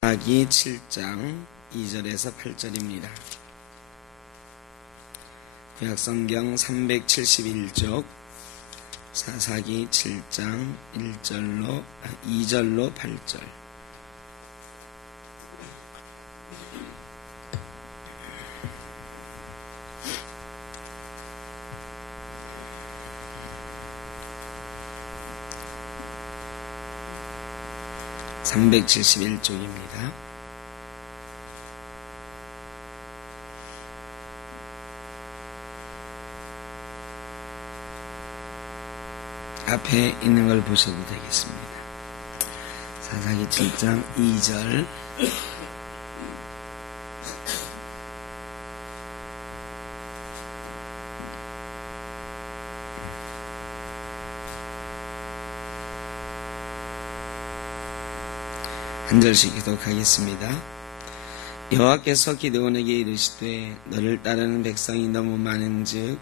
사사기 7장 2절에서 8절입니다. 구약성경 371쪽 사사기 7장 2절로 8절. (371쪽입니다) 앞에 있는 걸 보셔도 되겠습니다. 사사기 7장 2절. 한 절씩 기독하겠습니다. 여호와께서 기드온에게 이르시되 너를 따르는 백성이 너무 많은즉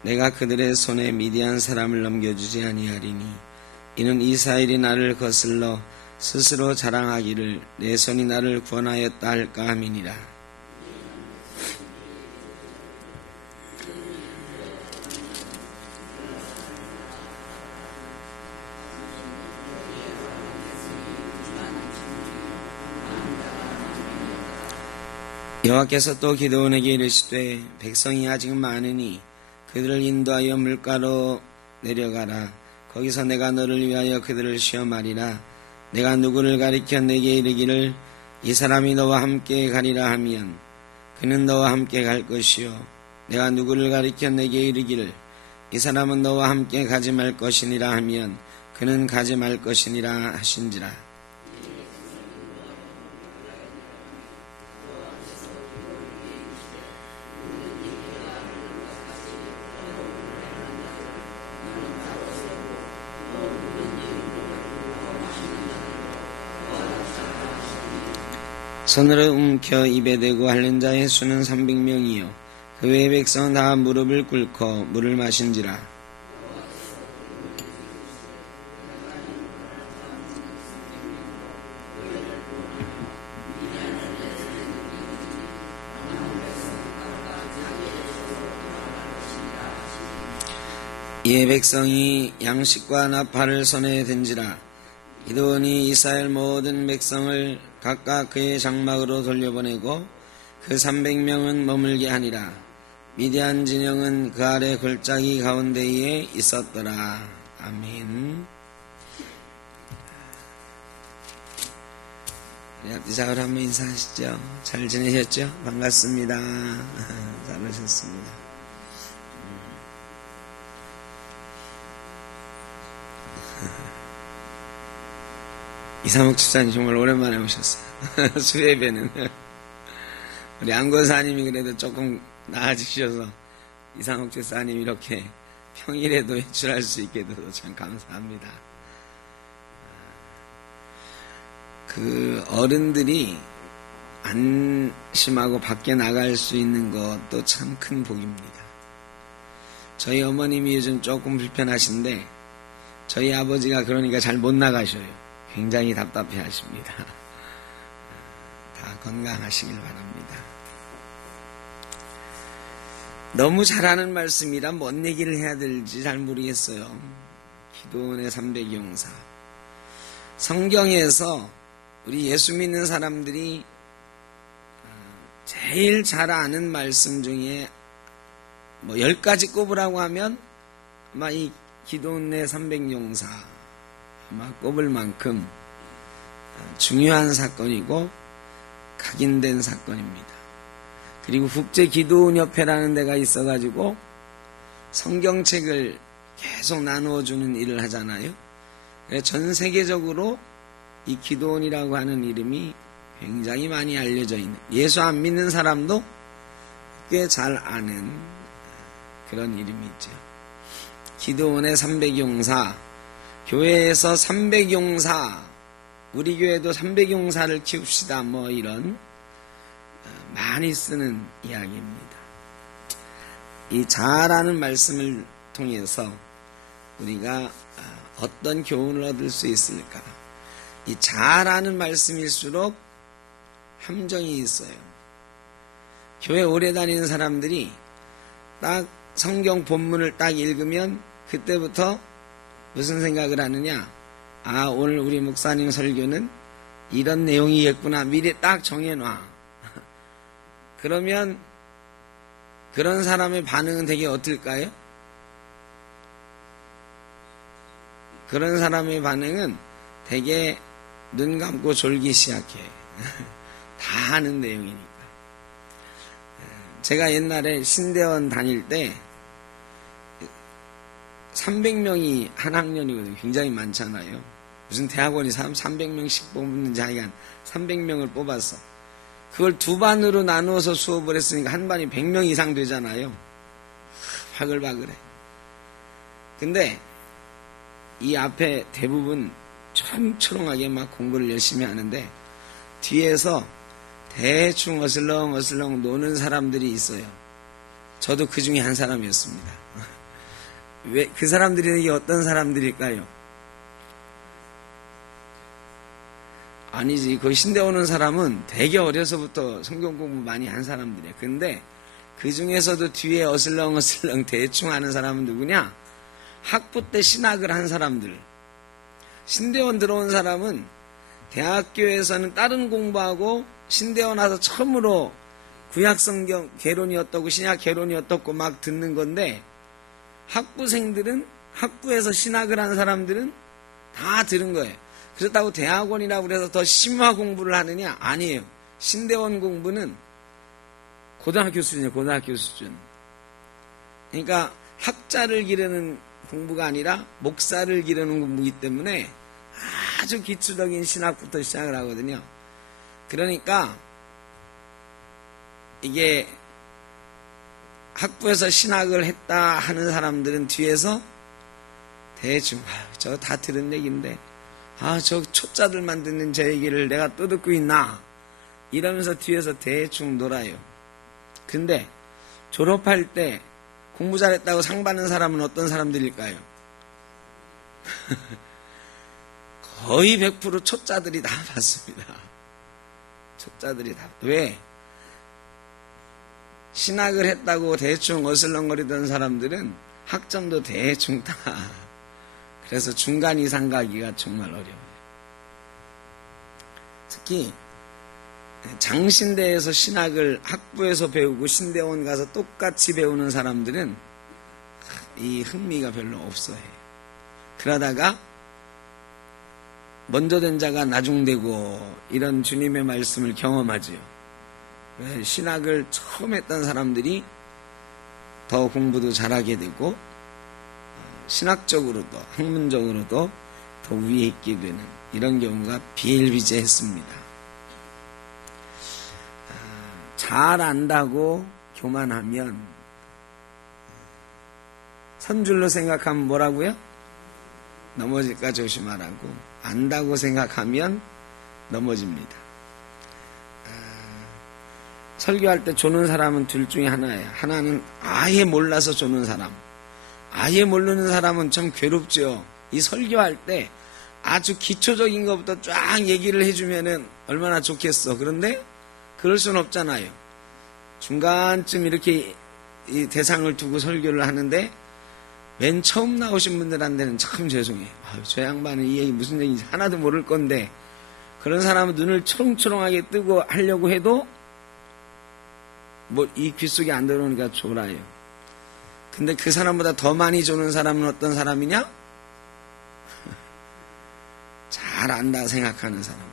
내가 그들의 손에 미디안 사람을 넘겨주지 아니하리니 이는 이스라엘이 나를 거슬러 스스로 자랑하기를 내 손이 나를 구원하였다 할까 함이니라. 여호와께서 또 기드온에게 이르시되 백성이 아직 많으니 그들을 인도하여 물가로 내려가라. 거기서 내가 너를 위하여 그들을 시험하리라. 내가 누구를 가리켜 내게 이르기를 이 사람이 너와 함께 가리라 하면 그는 너와 함께 갈 것이요 내가 누구를 가리켜 내게 이르기를 이 사람은 너와 함께 가지 말 것이니라 하면 그는 가지 말 것이니라 하신지라. 손으로 움켜 입에 대고 앓는 자의 수는 300명이요 그 외의 백성은 다 무릎을 꿇고 물을 마신지라. 이에 백성이 양식과 나팔을 손에 든지라. 기드온이 이스라엘 모든 백성을 각각 그의 장막으로 돌려보내고 그 300명은 머물게 하니라. 미디안 진영은 그 아래 골짜기 가운데에 있었더라. 아멘. 우리 앞뒤 작을 한번 인사하시죠. 잘 지내셨죠? 반갑습니다. 잘 오셨습니다. 이상욱 집사님 정말 오랜만에 오셨어요. 수예배는 우리 안고사님이 그래도 조금 나아지셔서 이상욱 집사님 이렇게 평일에도 외출할 수 있게 돼서 참 감사합니다. 그 어른들이 안심하고 밖에 나갈 수 있는 것도 참 큰 복입니다. 저희 어머님이 요즘 조금 불편하신데 저희 아버지가 그러니까 잘 못 나가셔요. 굉장히 답답해 하십니다. 다 건강하시길 바랍니다. 너무 잘하는 말씀이라 뭔 얘기를 해야 될지 잘 모르겠어요. 기드온의 300용사. 성경에서 우리 예수 믿는 사람들이 제일 잘 아는 말씀 중에 뭐 10가지 꼽으라고 하면 아마 이 기드온의 300용사 아마 꼽을 만큼 중요한 사건이고 각인된 사건입니다. 그리고 국제기도원협회라는 데가 있어가지고 성경책을 계속 나누어주는 일을 하잖아요. 전 세계적으로 이 기도원이라고 하는 이름이 굉장히 많이 알려져 있는, 예수 안 믿는 사람도 꽤 잘 아는 그런 이름이죠. 기도원의 300용사, 교회에서 300용사, 우리 교회도 300용사를 키웁시다, 뭐 이런 많이 쓰는 이야기입니다. 이 잘하는 말씀을 통해서 우리가 어떤 교훈을 얻을 수 있을까? 이 잘하는 말씀일수록 함정이 있어요. 교회 오래 다니는 사람들이 딱 성경 본문을 딱 읽으면 그때부터 무슨 생각을 하느냐? 아, 오늘 우리 목사님 설교는 이런 내용이겠구나. 미리 딱 정해놔. 그러면 그런 사람의 반응은 되게 어떨까요? 그런 사람의 반응은 되게 눈 감고 졸기 시작해. 다 아는 내용이니까. 제가 옛날에 신대원 다닐 때 300명이 한 학년이거든요. 굉장히 많잖아요. 무슨 대학원이 300명씩 뽑는지 하여간 300명을 뽑았어. 그걸 두 반으로 나누어서 수업을 했으니까 한 반이 100명 이상 되잖아요. 바글바글해. 근데 이 앞에 대부분 초롱초롱하게 막 공부를 열심히 하는데 뒤에서 대충 어슬렁어슬렁 노는 사람들이 있어요. 저도 그 중에 한 사람이었습니다. 왜 그 사람들이 이게 어떤 사람들일까요? 아니지, 그 신대 오는 사람은 되게 어려서부터 성경 공부 많이 한 사람들이에요. 근데 그 중에서도 뒤에 어슬렁어슬렁 대충 하는 사람은 누구냐? 학부 때 신학을 한 사람들. 신대원 들어온 사람은 대학교에서는 다른 공부하고 신대원 와서 처음으로 구약성경 개론이 어떻고 신약 개론이 어떻고 막 듣는 건데, 학부생들은 학부에서 신학을 한 사람들은 다 들은 거예요. 그렇다고 대학원이라고 그래서 더 심화 공부를 하느냐? 아니에요. 신대원 공부는 고등학교 수준이에요. 고등학교 수준. 그러니까 학자를 기르는 공부가 아니라 목사를 기르는 공부이기 때문에 아주 기초적인 신학부터 시작을 하거든요. 그러니까 이게 학부에서 신학을 했다 하는 사람들은 뒤에서 대충 저 다 들은 얘기인데 저 초짜들만 듣는 저 얘기를 내가 또 듣고 있나 이러면서 뒤에서 대충 놀아요. 근데 졸업할 때 공부 잘했다고 상 받는 사람은 어떤 사람들일까요? 거의 100% 초짜들이 다 받습니다. 초짜들이 다. 왜? 신학을 했다고 대충 어슬렁거리던 사람들은 학점도 대충 다. 그래서 중간 이상 가기가 정말 어려워요. 특히 장신대에서 신학을 학부에서 배우고 신대원 가서 똑같이 배우는 사람들은 이 흥미가 별로 없어요. 그러다가 먼저 된 자가 나중되고 이런 주님의 말씀을 경험하죠. 신학을 처음 했던 사람들이 더 공부도 잘하게 되고 신학적으로도 학문적으로도 더 위에 있게 되는 이런 경우가 비일비재했습니다. 잘 안다고 교만하면 선줄로 생각하면 뭐라고요? 넘어질까 조심하라고. 안다고 생각하면 넘어집니다. 설교할 때 조는 사람은 둘 중에 하나예요. 하나는 아예 몰라서 조는 사람. 아예 모르는 사람은 참 괴롭죠. 이 설교할 때 아주 기초적인 것부터 쫙 얘기를 해주면은 얼마나 좋겠어. 그런데 그럴 수는 없잖아요. 중간쯤 이렇게 이 대상을 두고 설교를 하는데 맨 처음 나오신 분들한테는 참 죄송해요. 저 양반은 이 얘기 무슨 얘기인지 하나도 모를 건데 그런 사람은 눈을 초롱초롱하게 뜨고 하려고 해도 뭐 이 귀 속에 안 들어오니까 졸아요. 근데 그 사람보다 더 많이 조는 사람은 어떤 사람이냐? 잘 안다 생각하는 사람들.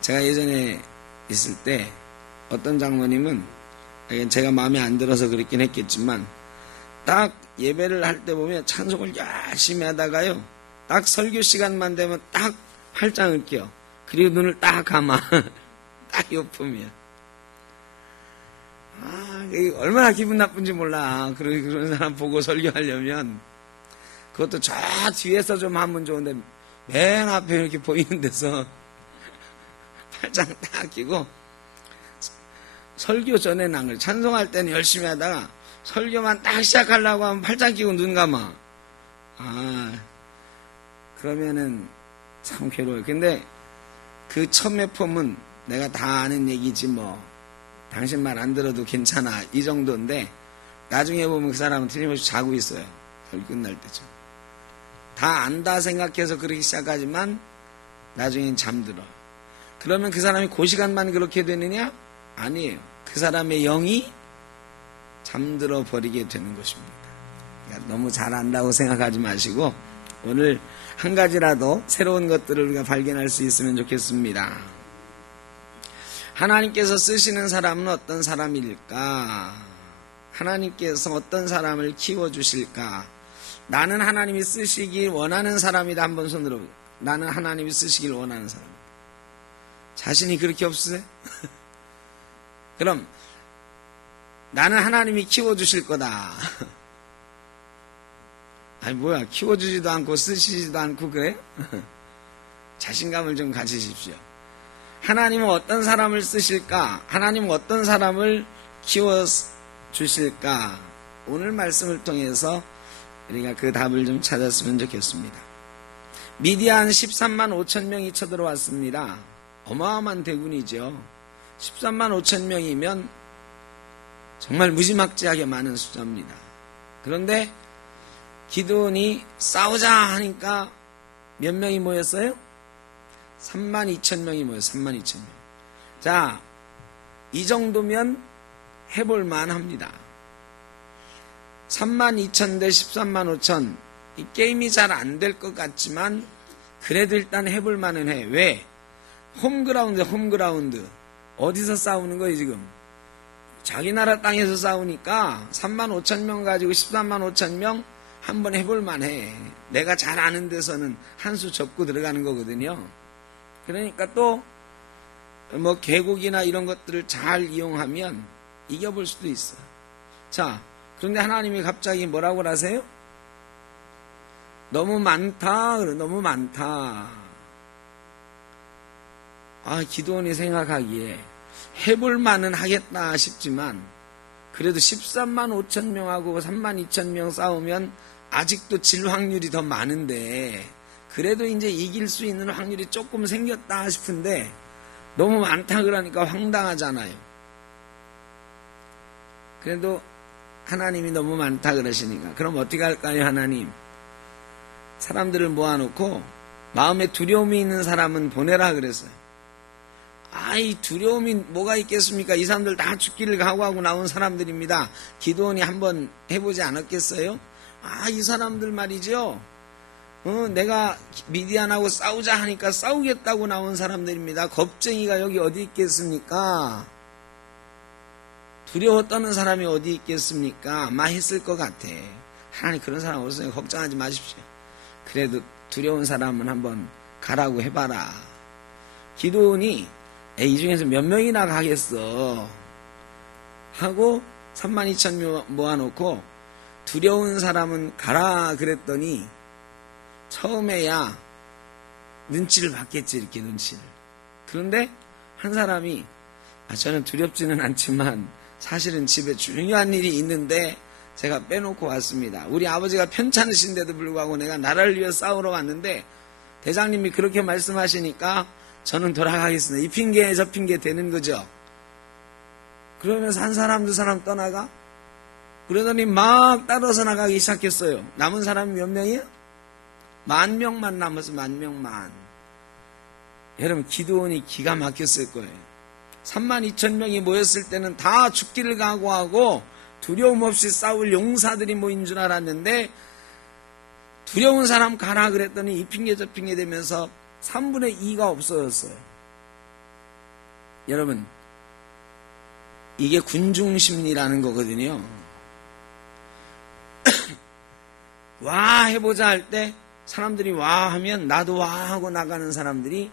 제가 예전에 있을 때 어떤 장모님은 제가 마음에 안 들어서 그랬긴 했겠지만 딱 예배를 할 때 보면 찬송을 열심히 하다가요 딱 설교 시간만 되면 딱 팔짱을 껴. 그리고 눈을 딱 감아. 딱 요품이야. 얼마나 기분 나쁜지 몰라. 그런 사람 보고 설교하려면 그것도 저 뒤에서 좀 하면 좋은데 맨 앞에 이렇게 보이는 데서 팔짱 딱 끼고 설교 전에는 안 그래. 찬송할 때는 열심히 하다가 설교만 딱 시작하려고 하면 팔짱 끼고 눈 감아. 그러면은 참 괴로워요. 근데 그 첨예 폼은 내가 다 아는 얘기지 뭐 당신 말 안 들어도 괜찮아 이 정도인데 나중에 보면 그 사람은 틀림없이 자고 있어요. 결 끝날 때쯤. 다 안다 생각해서 그러기 시작하지만 나중엔 잠들어. 그러면 그 사람이 그 시간만 그렇게 되느냐? 아니에요. 그 사람의 영이 잠들어 버리게 되는 것입니다. 그러니까 너무 잘 안다고 생각하지 마시고 오늘 한 가지라도 새로운 것들을 우리가 발견할 수 있으면 좋겠습니다. 하나님께서 쓰시는 사람은 어떤 사람일까? 하나님께서 어떤 사람을 키워주실까? 나는 하나님이 쓰시길 원하는 사람이다. 한번 손 들어보세요. 나는 하나님이 쓰시길 원하는 사람이다. 자신이 그렇게 없으세요? 그럼 나는 하나님이 키워주실 거다. 아니 뭐야, 키워주지도 않고 쓰시지도 않고 그래? 자신감을 좀 가지십시오. 하나님은 어떤 사람을 쓰실까? 하나님은 어떤 사람을 키워주실까? 오늘 말씀을 통해서 우리가 그 답을 좀 찾았으면 좋겠습니다. 미디안 13만 5천 명이 쳐들어왔습니다. 어마어마한 대군이죠. 13만 5천 명이면 정말 무지막지하게 많은 숫자입니다. 그런데 기드온이 싸우자 하니까 몇 명이 모였어요? 3만 2천 명이 모였어요. 3만 2천 명. 자, 이 정도면 해볼만 합니다. 3만 2천 대 13만 5천. 이 게임이 잘 안 될 것 같지만 그래도 일단 해볼만은 해. 왜? 홈그라운드. 어디서 싸우는 거예요 지금? 자기 나라 땅에서 싸우니까 3만 5천 명 가지고 13만 5천 명 한번 해볼만 해. 내가 잘 아는 데서는 한 수 접고 들어가는 거거든요. 그러니까 또 뭐 계곡이나 이런 것들을 잘 이용하면 이겨볼 수도 있어. 자, 그런데 하나님이 갑자기 뭐라고 하세요? 너무 많다. 너무 많다. 기드온이 생각하기에 해볼 만은 하겠다 싶지만 그래도 13만 5천 명하고 3만 2천 명 싸우면 아직도 질 확률이 더 많은데 그래도 이제 이길 수 있는 확률이 조금 생겼다 싶은데 너무 많다 그러니까 황당하잖아요. 그래도 하나님이 너무 많다 그러시니까 그럼 어떻게 할까요? 하나님, 사람들을 모아놓고 마음에 두려움이 있는 사람은 보내라 그랬어요. 이 두려움이 뭐가 있겠습니까? 이 사람들 다 죽기를 각오하고 나온 사람들입니다. 기드온이 한번 해보지 않았겠어요? 이 사람들 말이죠. 내가 미디안하고 싸우자 하니까 싸우겠다고 나온 사람들입니다. 겁쟁이가 여기 어디 있겠습니까? 두려워 떠는 사람이 어디 있겠습니까? 아마 했을 것 같아. 하나님 그런 사람 없어요. 걱정하지 마십시오. 그래도 두려운 사람은 한번 가라고 해봐라. 기드온이 이 중에서 몇 명이나 가겠어 하고 3만 2천 명 모아놓고 두려운 사람은 가라 그랬더니 처음에야 눈치를 받겠지. 이렇게 눈치를. 그런데 한 사람이 저는 두렵지는 않지만 사실은 집에 중요한 일이 있는데 제가 빼놓고 왔습니다. 우리 아버지가 편찮으신데도 불구하고 내가 나라를 위해 싸우러 왔는데 대장님이 그렇게 말씀하시니까 저는 돌아가겠습니다. 이 핑계 저 핑계 되는 거죠. 그러면서 한 사람 두 사람 떠나가? 그러더니 막 따라서 나가기 시작했어요. 남은 사람이 몇 명이에요? 10,000명만 남아서 10,000명만. 여러분 기드온이 기가 막혔을 거예요. 3만 2천 명이 모였을 때는 다 죽기를 각오하고 두려움 없이 싸울 용사들이 모인 줄 알았는데 두려운 사람 가라 그랬더니 이 핑계 저 핑계 되면서 3분의 2가 없어졌어요. 여러분 이게 군중심리라는 거거든요. 와 해보자 할 때 사람들이 와 하면 나도 와 하고 나가는 사람들이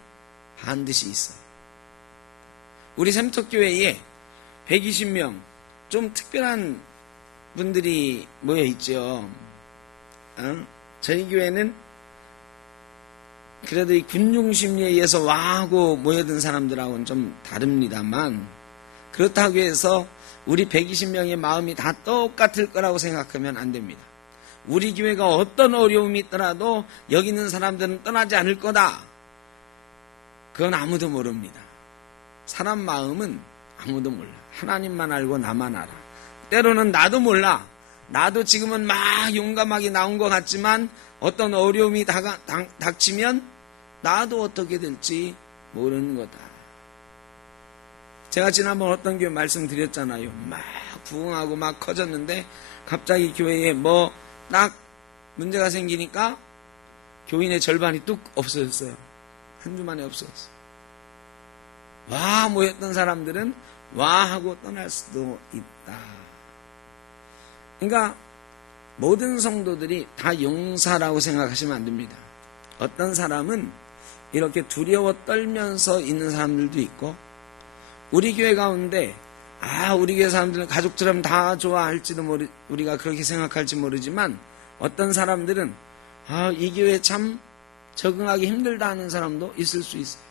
반드시 있어요. 우리 샘터교회에 120명 좀 특별한 분들이 모여 있죠. 저희 교회는 그래도 이 군중심리에 의해서 와 하고 모여든 사람들하고는 좀 다릅니다만 그렇다고 해서 우리 120명의 마음이 다 똑같을 거라고 생각하면 안 됩니다. 우리 교회가 어떤 어려움이 있더라도 여기 있는 사람들은 떠나지 않을 거다. 그건 아무도 모릅니다. 사람 마음은 아무도 몰라. 하나님만 알고 나만 알아. 때로는 나도 몰라. 나도 지금은 막 용감하게 나온 것 같지만 어떤 어려움이 닥치면 나도 어떻게 될지 모르는 거다. 제가 지난번 어떤 교회 말씀드렸잖아요. 막 부흥하고 막 커졌는데 갑자기 교회에 뭐 딱 문제가 생기니까 교인의 절반이 뚝 없어졌어요. 한 주 만에 없어졌어요. 와 모였던 사람들은 와 하고 떠날 수도 있다. 그러니까 모든 성도들이 다 용사라고 생각하시면 안 됩니다. 어떤 사람은 이렇게 두려워 떨면서 있는 사람들도 있고, 우리 교회 가운데 우리 교회 사람들은 가족처럼 다 좋아할지도 우리가 그렇게 생각할지 모르지만 어떤 사람들은 이 교회 참 적응하기 힘들다 하는 사람도 있을 수 있어요.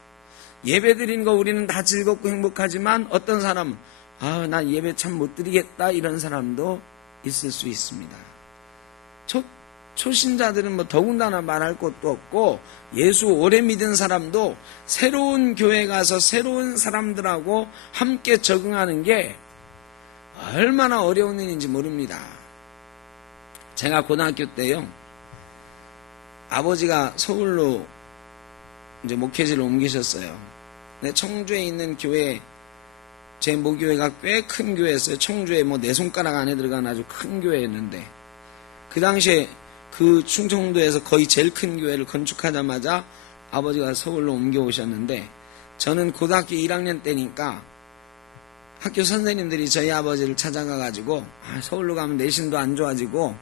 예배 드리는 거 우리는 다 즐겁고 행복하지만 어떤 사람은 난 예배 참 못 드리겠다 이런 사람도 있을 수 있습니다. 초신자들은 뭐 더군다나 말할 것도 없고, 예수 오래 믿은 사람도 새로운 교회 가서 새로운 사람들하고 함께 적응하는 게 얼마나 어려운 일인지 모릅니다. 제가 고등학교 때요, 아버지가 서울로 이제 목회지를 옮기셨어요. 근데 청주에 있는 교회, 제 모교회가 꽤 큰 교회였어요. 청주에 뭐 내 손가락 안에 들어간 아주 큰 교회였는데, 그 당시에 그 충청도에서 거의 제일 큰 교회를 건축하자마자 아버지가 서울로 옮겨오셨는데, 저는 고등학교 1학년 때니까 학교 선생님들이 저희 아버지를 찾아가가지고 서울로 가면 내신도 안 좋아지고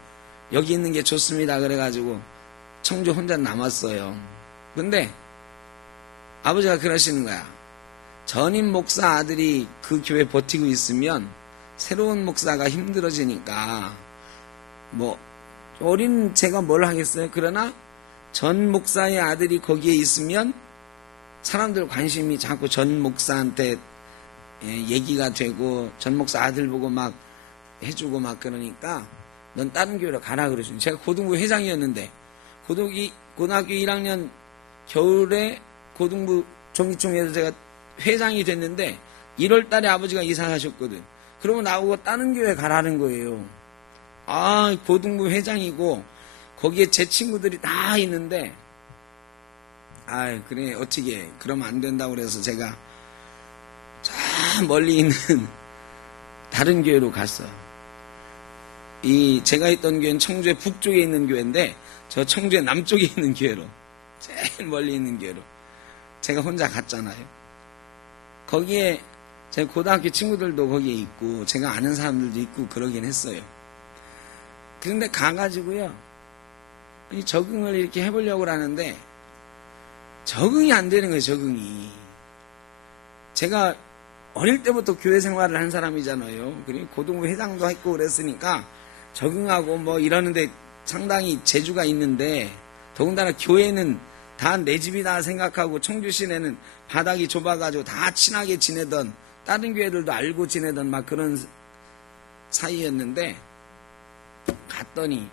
여기 있는 게 좋습니다 그래가지고 청주 혼자 남았어요. 근데 아버지가 그러시는 거야. 전임 목사 아들이 그 교회 버티고 있으면 새로운 목사가 힘들어지니까 뭐 어린 제가 뭘 하겠어요. 그러나 전 목사의 아들이 거기에 있으면 사람들 관심이 자꾸 전 목사한테 얘기가 되고 전 목사 아들 보고 막 해주고 막 그러니까 넌 다른 교회로 가라 그러시죠. 제가 고등부 회장이었는데 고등학교 1학년 겨울에 고등부 종이총회에서 제가 회장이 됐는데 1월 달에 아버지가 이사하셨거든. 그러고 나오고 다른 교회 가라는 거예요. 고등부 회장이고 거기에 제 친구들이 다 있는데 그래 어떻게 그러면 안 된다고 그래서 제가 저 멀리 있는 다른 교회로 갔어요. 제가 있던 교회는 청주의 북쪽에 있는 교회인데 저 청주의 남쪽에 있는 교회로, 제일 멀리 있는 교회로 제가 혼자 갔잖아요. 거기에 제 고등학교 친구들도 거기에 있고 제가 아는 사람들도 있고 그러긴 했어요. 그런데 가가지고요, 이 적응을 이렇게 해보려고 하는데 적응이 안 되는 거예요. 적응이. 제가 어릴 때부터 교회 생활을 한 사람이잖아요. 그리고 고등부 회장도 했고 그랬으니까 적응하고 뭐 이러는데 상당히 재주가 있는데, 더군다나 교회는 다 내 집이다 생각하고 청주 시내는 바닥이 좁아가지고 다 친하게 지내던, 다른 교회들도 알고 지내던 막 그런 사이였는데 갔더니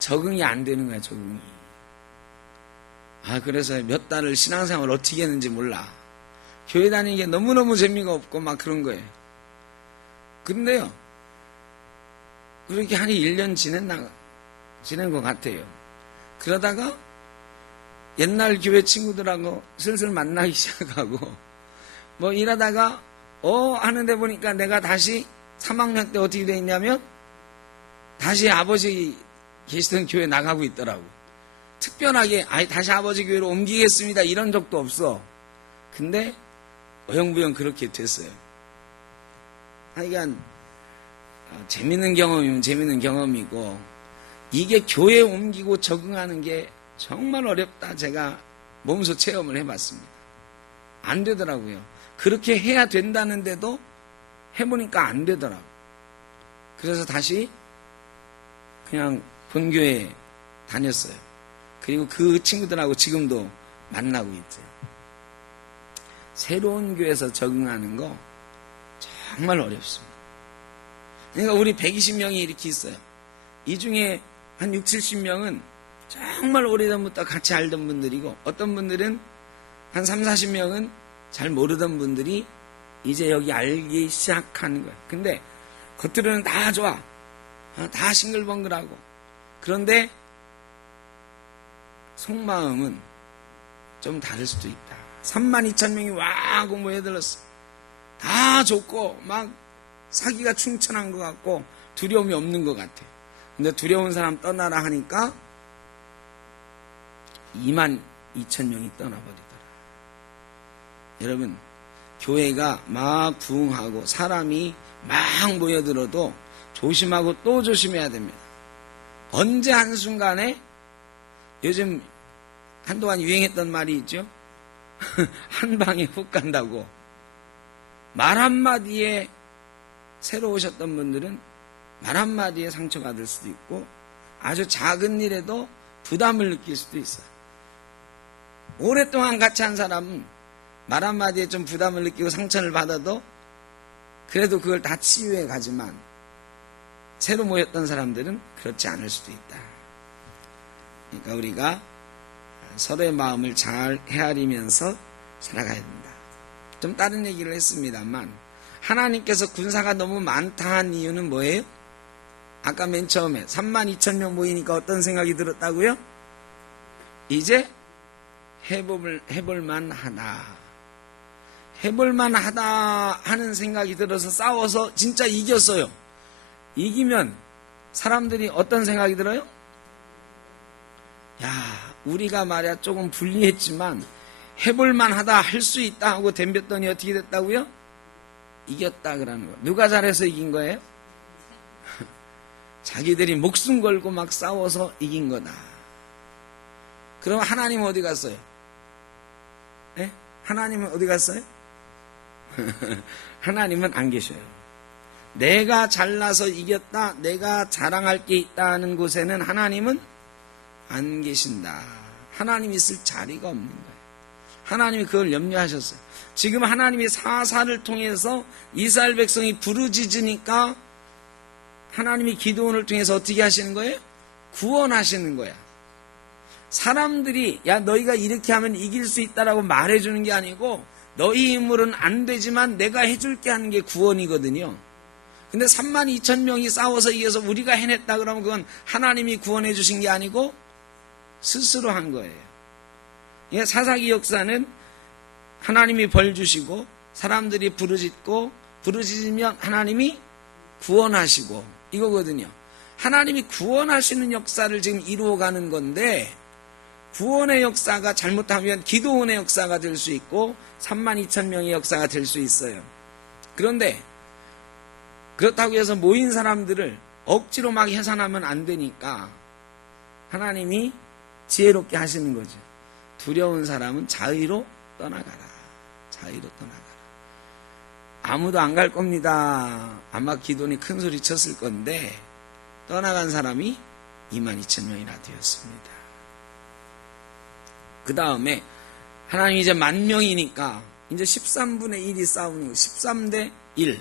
적응이 안 되는 거야. 적응이. 그래서 몇 달을 신앙생활을 어떻게 했는지 몰라. 교회 다니는 게 너무너무 재미가 없고 막 그런 거예요. 그런데요, 그렇게 한 1년 지낸 것 같아요. 그러다가 옛날 교회 친구들하고 슬슬 만나기 시작하고 뭐 이러다가 하는데 보니까 내가 다시 3학년 때 어떻게 돼 있냐면 다시 아버지 계시던 교회 나가고 있더라고. 특별하게 다시 아버지 교회로 옮기겠습니다 이런 적도 없어. 근데 어영부영 그렇게 됐어요. 하여간 재밌는 경험이면 재밌는 경험이고, 이게 교회에 옮기고 적응하는 게 정말 어렵다. 제가 몸소 체험을 해봤습니다. 안 되더라고요. 그렇게 해야 된다는데도 해보니까 안 되더라고요. 그래서 다시 그냥 본교회에 다녔어요. 그리고 그 친구들하고 지금도 만나고 있어요. 새로운 교회에서 적응하는 거 정말 어렵습니다. 그러니까 우리 120명이 이렇게 있어요. 이 중에 한 60, 70명은 정말 오래전부터 같이 알던 분들이고, 어떤 분들은 한 3, 40명은 잘 모르던 분들이 이제 여기 알기 시작하는 거예요. 근데 겉으로는 다 좋아. 다 싱글벙글하고. 그런데 속마음은 좀 다를 수도 있다. 32,000명이 와 하고 모여들었어. 다 좋고 막 사기가 충천한 것 같고 두려움이 없는 것 같아. 근데 두려운 사람 떠나라 하니까 22,000명이 떠나버리더라. 여러분, 교회가 막 부흥하고 사람이 막 모여들어도 조심하고 또 조심해야 됩니다. 언제 한순간에 요즘 한동안 유행했던 말이 있죠. 한 방에 훅 간다고. 말 한마디에 새로 오셨던 분들은 말 한마디에 상처받을 수도 있고 아주 작은 일에도 부담을 느낄 수도 있어요. 오랫동안 같이 한 사람은 말 한마디에 좀 부담을 느끼고 상처를 받아도 그래도 그걸 다 치유해 가지만 새로 모였던 사람들은 그렇지 않을 수도 있다. 그러니까 우리가 서로의 마음을 잘 헤아리면서 살아가야 된다. 좀 다른 얘기를 했습니다만 하나님께서 군사가 너무 많다 한 이유는 뭐예요? 아까 맨 처음에 32,000명 모이니까 어떤 생각이 들었다고요? 이제 해볼만 하다. 해볼만 하다 하는 생각이 들어서 싸워서 진짜 이겼어요. 이기면 사람들이 어떤 생각이 들어요? 야, 우리가 말이야 조금 불리했지만 해볼만 하다, 할 수 있다 하고 덤볐더니 어떻게 됐다고요? 이겼다 그러는 거. 누가 잘해서 이긴 거예요? 자기들이 목숨 걸고 막 싸워서 이긴 거다. 그럼 하나님은 어디 갔어요? 네? 하나님은 어디 갔어요? 하나님은 안 계셔요. 내가 잘나서 이겼다, 내가 자랑할 게 있다는 곳에는 하나님은 안 계신다. 하나님 있을 자리가 없는 거예요. 하나님이 그걸 염려하셨어요. 지금 하나님이 사사를 통해서 이스라엘 백성이 부르짖으니까 하나님이 기드온을 통해서 어떻게 하시는 거예요? 구원하시는 거야. 사람들이 야 너희가 이렇게 하면 이길 수 있다라고 말해주는 게 아니고 너희 힘으로는 안 되지만 내가 해줄게 하는 게 구원이거든요. 근데 32,000명이 싸워서 이겨서 우리가 해냈다 그러면 그건 하나님이 구원해 주신 게 아니고 스스로 한 거예요. 사사기 역사는 하나님이 벌 주시고 사람들이 부르짖으면 하나님이 구원하시고 이거거든요. 하나님이 구원하시는 역사를 지금 이루어가는 건데 구원의 역사가 잘못하면 기도원의 역사가 될 수 있고 32,000명의 역사가 될 수 있어요. 그런데 그렇다고 해서 모인 사람들을 억지로 막 해산하면 안 되니까 하나님이 지혜롭게 하시는 거죠. 두려운 사람은 자의로 떠나가라. 자의로 떠나가라. 아무도 안 갈 겁니다. 아마 기돈이 큰 소리 쳤을 건데 떠나간 사람이 22,000명이나 되었습니다. 그 다음에 하나님이 이제 10,000명이니까 이제 13분의 1이 싸우는 거예요. 13대 1.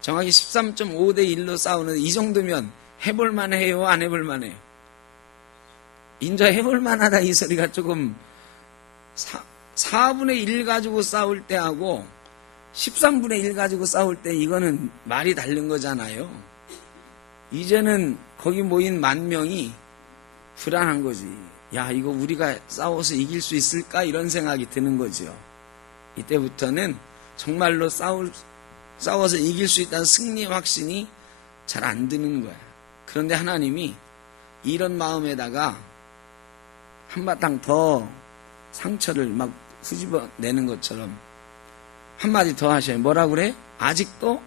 정확히 13.5대 1로 싸우는데 이 정도면 해볼만 해요? 안 해볼만 해요? 인자 해볼만 하다 이 소리가 조금 4분의 1 가지고 싸울 때하고 13분의 1 가지고 싸울 때 이거는 말이 다른 거잖아요. 이제는 거기 모인 10,000명이 불안한 거지. 야, 이거 우리가 싸워서 이길 수 있을까? 이런 생각이 드는 거죠. 이때부터는 정말로 싸워서 이길 수 있다는 승리의 확신이 잘 안 드는 거야. 그런데 하나님이 이런 마음에다가 한바탕 더 상처를 막 후집어내는 것처럼 한마디 더 하셔요. 뭐라 그래? 아직도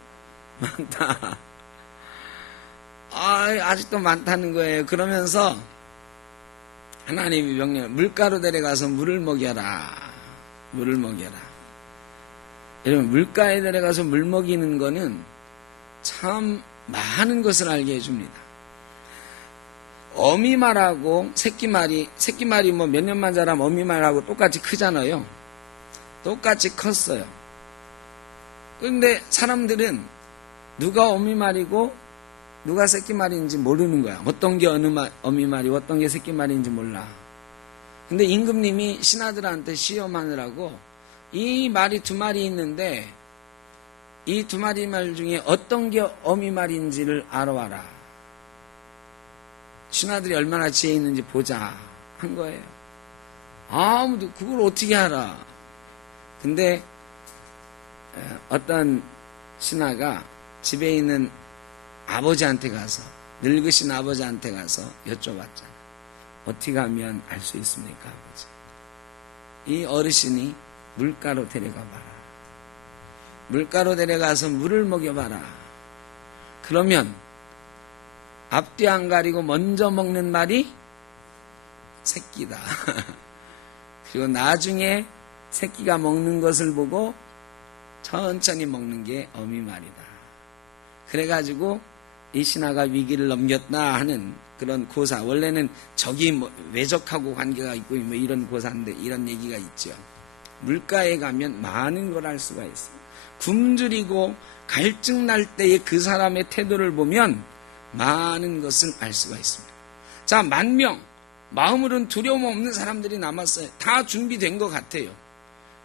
많다. 아직도 많다는 거예요. 그러면서 하나님이 명령, 물가로 데려가서 물을 먹여라. 물을 먹여라. 여러분, 물가에 데려가서 물 먹이는 거는 참 많은 것을 알게 해줍니다. 어미말하고 새끼말이 뭐 몇 년만 자라면 어미말하고 똑같이 크잖아요. 똑같이 컸어요. 그런데 사람들은 누가 어미말이고 누가 새끼말인지 모르는 거야. 어떤 게 어미말이 어떤 게 새끼말인지 몰라. 근데 임금님이 신하들한테 시험하느라고 이 말이 두 마리 있는데 이 두 마리 말 중에 어떤 게 어미 말인지를 알아와라. 신하들이 얼마나 지혜 있는지 보자 한 거예요. 아무도 그걸 어떻게 알아. 근데 어떤 신하가 집에 있는 아버지한테 가서, 늙으신 아버지한테 가서 여쭤봤잖아. 어떻게 하면 알 수 있습니까, 아버지? 이 어르신이 물가로 데려가봐라. 물가로 데려가서 물을 먹여봐라. 그러면 앞뒤 안 가리고 먼저 먹는 말이 새끼다. 그리고 나중에 새끼가 먹는 것을 보고 천천히 먹는 게 어미 말이다. 그래가지고 이 신하가 위기를 넘겼다 하는 그런 고사. 원래는 적이 외적하고 관계가 있고 이런 고사인데 이런 얘기가 있죠. 물가에 가면 많은 걸 알 수가 있어요. 굶주리고 갈증 날 때의 그 사람의 태도를 보면 많은 것을 알 수가 있습니다. 자, 10,000명. 마음으로는 두려움 없는 사람들이 남았어요. 다 준비된 것 같아요.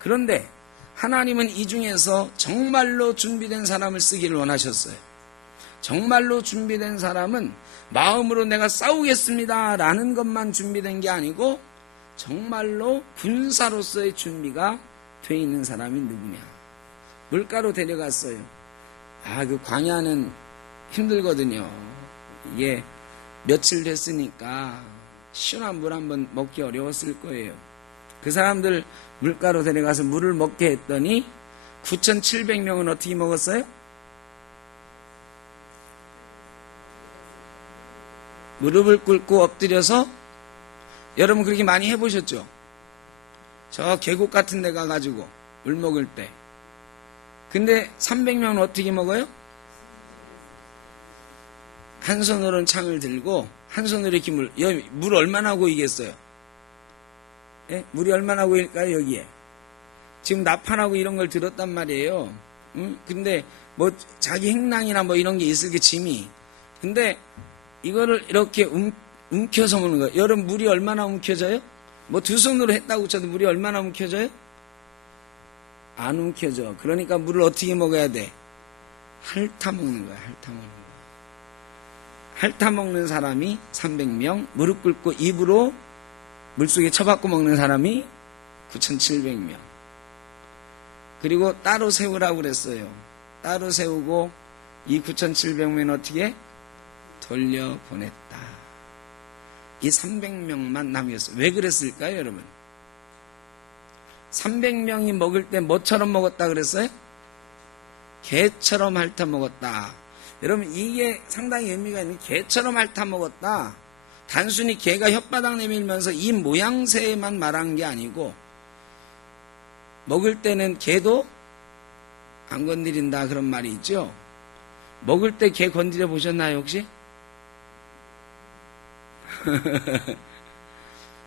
그런데 하나님은 이 중에서 정말로 준비된 사람을 쓰기를 원하셨어요. 정말로 준비된 사람은 마음으로 내가 싸우겠습니다 라는 것만 준비된 게 아니고 정말로 군사로서의 준비가 돼 있는 사람이 누구냐. 물가로 데려갔어요. 그 광야는 힘들거든요. 이게 며칠 됐으니까 시원한 물 한번 먹기 어려웠을 거예요. 그 사람들 물가로 데려가서 물을 먹게 했더니 9,700명은 어떻게 먹었어요? 무릎을 꿇고 엎드려서, 여러분 그렇게 많이 해보셨죠? 저 계곡 같은 데 가가지고 물 먹을 때. 근데 300명은 어떻게 먹어요? 한 손으로는 창을 들고 한 손으로 이렇게 물 얼마나 고이겠어요? 예? 물이 얼마나 고일까요? 여기에 지금 나팔하고 이런 걸 들었단 말이에요. 근데 뭐 자기 행랑이나 뭐 이런 게 있을 게 짐이. 근데 이거를 이렇게 움켜서 먹는 거예요. 여러분 물이 얼마나 움켜져요? 뭐 두 손으로 했다고 쳐도 물이 얼마나 움켜져요? 안 움켜져. 그러니까 물을 어떻게 먹어야 돼? 핥아 먹는 거야. 핥아 먹는 거야. 핥아 먹는 사람이 300명, 무릎 꿇고 입으로 물속에 쳐박고 먹는 사람이 9,700명. 그리고 따로 세우라고 그랬어요. 따로 세우고 이 9,700명은 어떻게? 돌려보냈다. 이 300명만 남겼어요. 왜 그랬을까요, 여러분? 300명이 먹을 때 뭐처럼 먹었다 그랬어요? 개처럼 핥아 먹었다. 여러분 이게 상당히 의미가 있는, 개처럼 핥아 먹었다. 단순히 개가 혓바닥 내밀면서 이 모양새만 말한 게 아니고 먹을 때는 개도 안 건드린다 그런 말이 있죠. 먹을 때 개 건드려 보셨나요 혹시?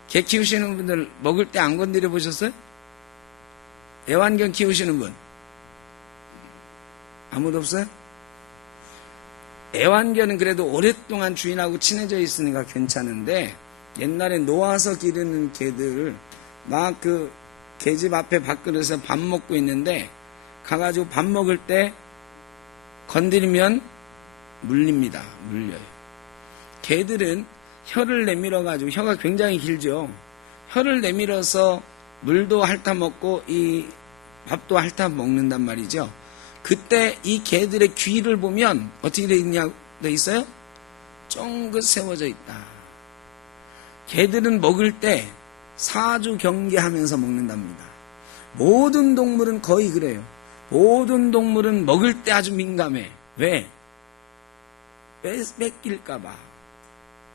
개 키우시는 분들 먹을 때 안 건드려 보셨어요? 애완견 키우시는 분 아무도 없어요? 애완견은 그래도 오랫동안 주인하고 친해져 있으니까 괜찮은데, 옛날에 놓아서 기르는 개들을 막 그 개집 앞에 밥그릇에서 밥 먹고 있는데 가가지고 밥 먹을 때 건드리면 물립니다. 물려요. 개들은 혀를 내밀어가지고, 혀가 굉장히 길죠. 혀를 내밀어서 물도 핥아 먹고 이 밥도 핥아 먹는단 말이죠. 그때 이 개들의 귀를 보면 어떻게 돼 있어요? 쫑긋 세워져 있다. 개들은 먹을 때 사주 경계하면서 먹는답니다. 모든 동물은 거의 그래요. 모든 동물은 먹을 때 아주 민감해. 왜? 뺏길까봐.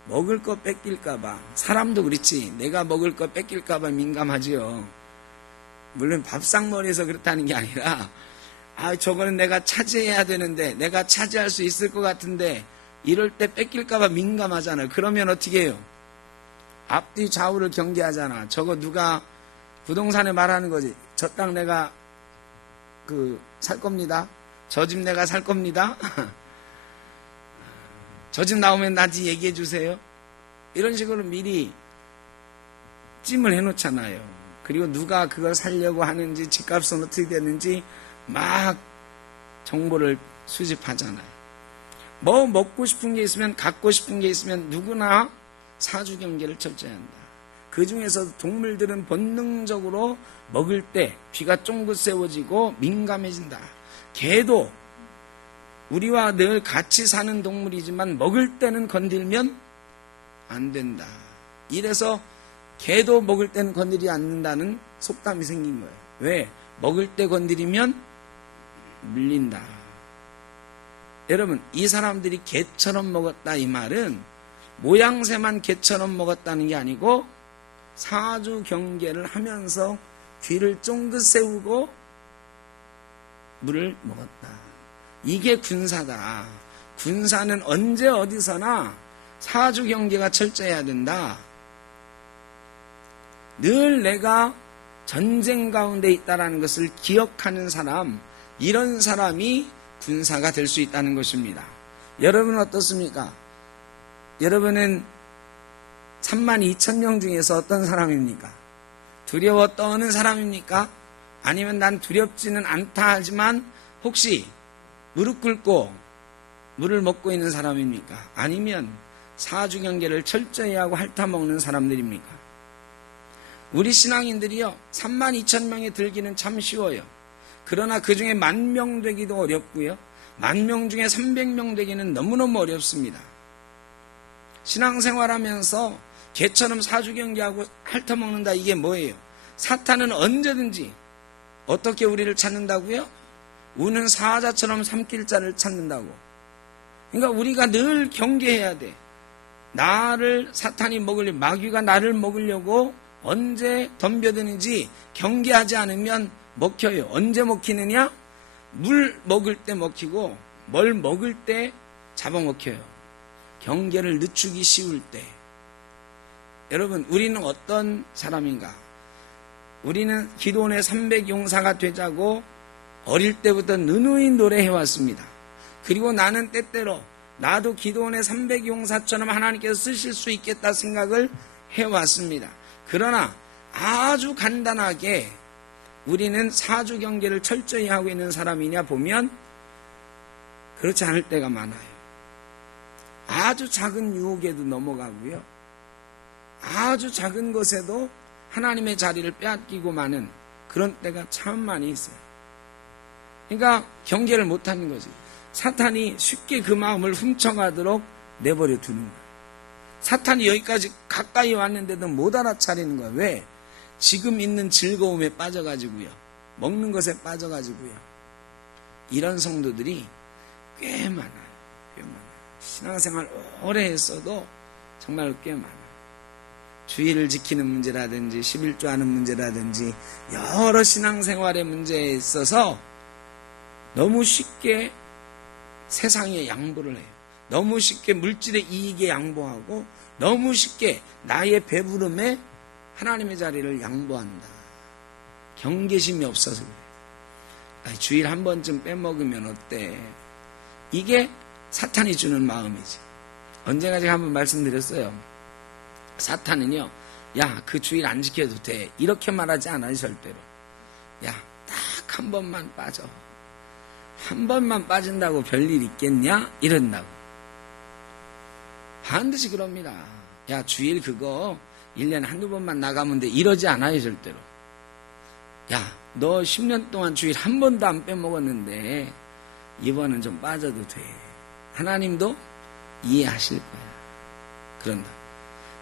먹을 거 뺏길까봐. 사람도 그렇지. 내가 먹을 거 뺏길까봐 민감하지요. 물론 밥상머리에서 그렇다는 게 아니라, 저거는 내가 차지해야 되는데, 내가 차지할 수 있을 것 같은데, 이럴 때 뺏길까봐 민감하잖아요. 그러면 어떻게 해요? 앞뒤 좌우를 경계하잖아. 저거 누가 부동산에 말하는 거지. 저 땅 내가 살 겁니다. 저 집 내가 살 겁니다. 저 집 나오면 나한테 얘기해 주세요. 이런 식으로 미리 찜을 해놓잖아요. 그리고 누가 그걸 살려고 하는지, 집값은 어떻게 되는지 막 정보를 수집하잖아요. 뭐 먹고 싶은 게 있으면, 갖고 싶은 게 있으면 누구나 사주 경계를 철저히 한다. 그 중에서 동물들은 본능적으로 먹을 때 귀가 쫑긋 세워지고 민감해진다. 개도 우리와 늘 같이 사는 동물이지만 먹을 때는 건들면 안 된다. 이래서 개도 먹을 때는 건드리지 않는다는 속담이 생긴 거예요. 왜? 먹을 때 건드리면 물린다. 여러분, 이 사람들이 개처럼 먹었다 이 말은 모양새만 개처럼 먹었다는 게 아니고 사주 경계를 하면서 귀를 쫑긋 세우고 물을 먹었다. 이게 군사다. 군사는 언제 어디서나 사주 경계가 철저해야 된다. 늘 내가 전쟁 가운데 있다는 것을 기억하는 사람, 이런 사람이 군사가 될 수 있다는 것입니다. 여러분은 어떻습니까? 여러분은 32,000명 중에서 어떤 사람입니까? 두려워 떠는 사람입니까? 아니면 난 두렵지는 않다 하지만 혹시 무릎 꿇고 물을 먹고 있는 사람입니까? 아니면 사주 경계를 철저히 하고 핥아먹는 사람들입니까? 우리 신앙인들이요, 32,000명에 들기는 참 쉬워요. 그러나 그 중에 10,000명 되기도 어렵고요, 10,000명 중에 300명 되기는 너무너무 어렵습니다. 신앙생활하면서 개처럼 사주 경계하고 핥아먹는다, 이게 뭐예요? 사탄은 언제든지 어떻게 우리를 찾는다고요? 우는 사자처럼 삼킬 자를 찾는다고. 그러니까 우리가 늘 경계해야 돼. 나를 사탄이 마귀가 나를 먹으려고 언제 덤벼드는지 경계하지 않으면 먹혀요. 언제 먹히느냐? 물 먹을 때 먹히고 뭘 먹을 때 잡아먹혀요. 경계를 늦추기 쉬울 때. 여러분, 우리는 어떤 사람인가? 우리는 기도원의 300용사가 되자고 어릴 때부터 누누이 노래해왔습니다. 그리고 나는 때때로 나도 기도원의 300용사처럼 하나님께서 쓰실 수 있겠다 생각을 해왔습니다. 그러나 아주 간단하게 우리는 사주 경계를 철저히 하고 있는 사람이냐 보면 그렇지 않을 때가 많아요. 아주 작은 유혹에도 넘어가고요, 아주 작은 것에도 하나님의 자리를 빼앗기고 마는 그런 때가 참 많이 있어요. 그러니까 경계를 못하는 거지. 사탄이 쉽게 그 마음을 훔쳐가도록 내버려 두는 거예요. 사탄이 여기까지 가까이 왔는데도 못 알아차리는 거예요. 왜? 지금 있는 즐거움에 빠져가지고요, 먹는 것에 빠져가지고요. 이런 성도들이 꽤 많아요. 꽤 많아요. 신앙생활 오래 했어도 정말 꽤 많아요. 주의를 지키는 문제라든지 11조 하는 문제라든지 여러 신앙생활의 문제에 있어서 너무 쉽게 세상에 양보를 해요. 너무 쉽게 물질의 이익에 양보하고 너무 쉽게 나의 배부름에 하나님의 자리를 양보한다. 경계심이 없어서 그래요. 주일 한 번쯤 빼먹으면 어때? 이게 사탄이 주는 마음이지. 언젠가 제가 한번 말씀드렸어요. 사탄은요, 야, 그 주일 안 지켜도 돼, 이렇게 말하지 않아요. 절대로. 야, 딱 한 번만 빠져. 한 번만 빠진다고 별일 있겠냐? 이런다고. 반드시 그럽니다. 야, 주일 그거 1년에 한두 번만 나가면 돼, 이러지 않아요. 절대로. 야, 너 10년 동안 주일 한 번도 안 빼먹었는데 이번은 좀 빠져도 돼. 하나님도 이해하실 거야. 그런다.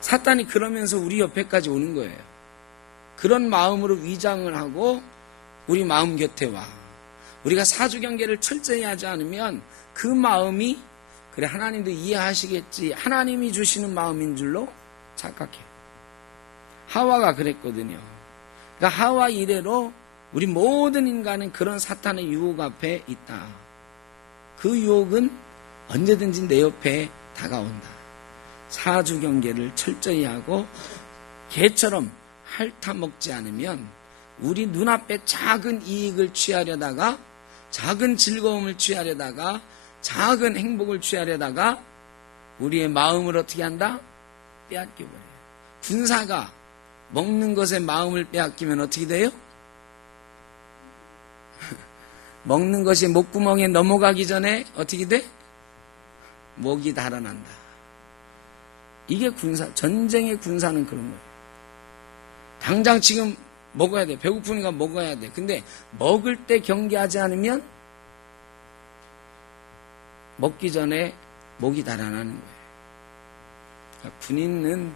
사탄이 그러면서 우리 옆에까지 오는 거예요. 그런 마음으로 위장을 하고 우리 마음 곁에 와. 우리가 사주 경계를 철저히 하지 않으면 그 마음이, 그래, 하나님도 이해하시겠지, 하나님이 주시는 마음인 줄로 착각해요. 하와가 그랬거든요. 그러니까 하와 이래로 우리 모든 인간은 그런 사탄의 유혹 앞에 있다. 그 유혹은 언제든지 내 옆에 다가온다. 사주 경계를 철저히 하고 개처럼 핥아먹지 않으면 우리 눈앞에 작은 이익을 취하려다가, 작은 즐거움을 취하려다가, 작은 행복을 취하려다가 우리의 마음을 어떻게 한다? 빼앗겨버려요. 군사가 먹는 것에 마음을 빼앗기면 어떻게 돼요? 먹는 것이 목구멍에 넘어가기 전에 어떻게 돼? 목이 달아난다. 이게 전쟁의 군사는 그런 거예요. 당장 지금 먹어야 돼. 배고프니까 먹어야 돼. 근데 먹을 때 경계하지 않으면 먹기 전에 목이 달아나는 거예요. 그러니까 군인은